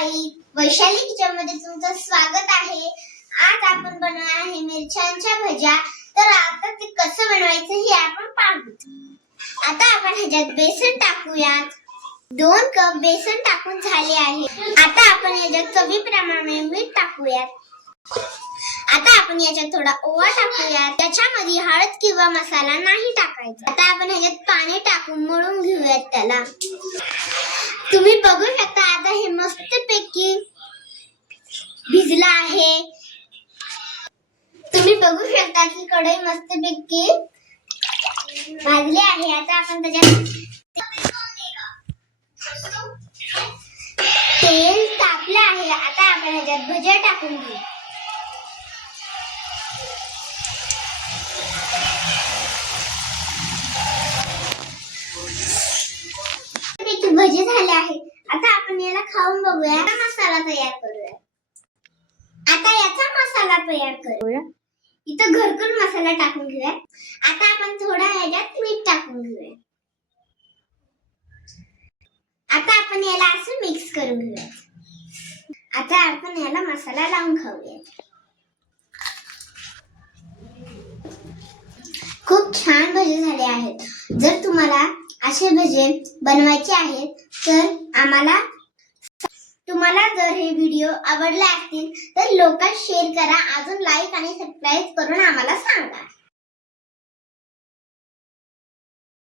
मंडळी, वैशाली किचनमध्ये तुमचं स्वागत आहे। आज आपण बनवणार आहे मिरच्यांच्या भज्या। तर आता ते कसं बनवायचं हे आपण पाहू। आता आपण ह्याच्यात बेसन टाकूयात। 2 कप बेसन टाकून झाले आहे। आता आपण याच्यात चवीप्रमाणे मीठ टाकूयात। आता आपण याच्यात थोडा ओवा टाकूयात। त्याच्यामध्ये हळद किंवा मसाला नाही टाकायचा। आता आपण ह्याच्यात पाणी टाकून मळून घेऊयात त्याला। तुम्ही बघू शकता आता हे मस्तपैकी भिजलं आहे। तुम्ही बघू शकता की कढई मस्तपैकी भाजली आहे। आता आपण त्याच्यात तेल तापलं आहे। आता आपण ह्याच्यात भज्या टाकून घेऊ। भजी झाले आहे। आता आपण याला खाऊन बघूया। मसाला तयार करूया। आता याचा मसाला तयार करूया। इथं घरकुल मसाला टाकून घेऊया। आता आपण थोडा याच्यात मीठ टाकून घेऊया। आता आपण याला असं मिक्स करून घेऊया। आता आपण याला मसाला लावून खाऊया। खूप छान भजे झाले आहेत। जर तुम्हाला असे भजे बनवायचे आहेत तर तुम्हाला जर हे व्हिडिओ आवडले असतील तर लोकांना शेअर करा। अजून लाईक आणि सबस्क्राईब करून आम्हाला सांगा।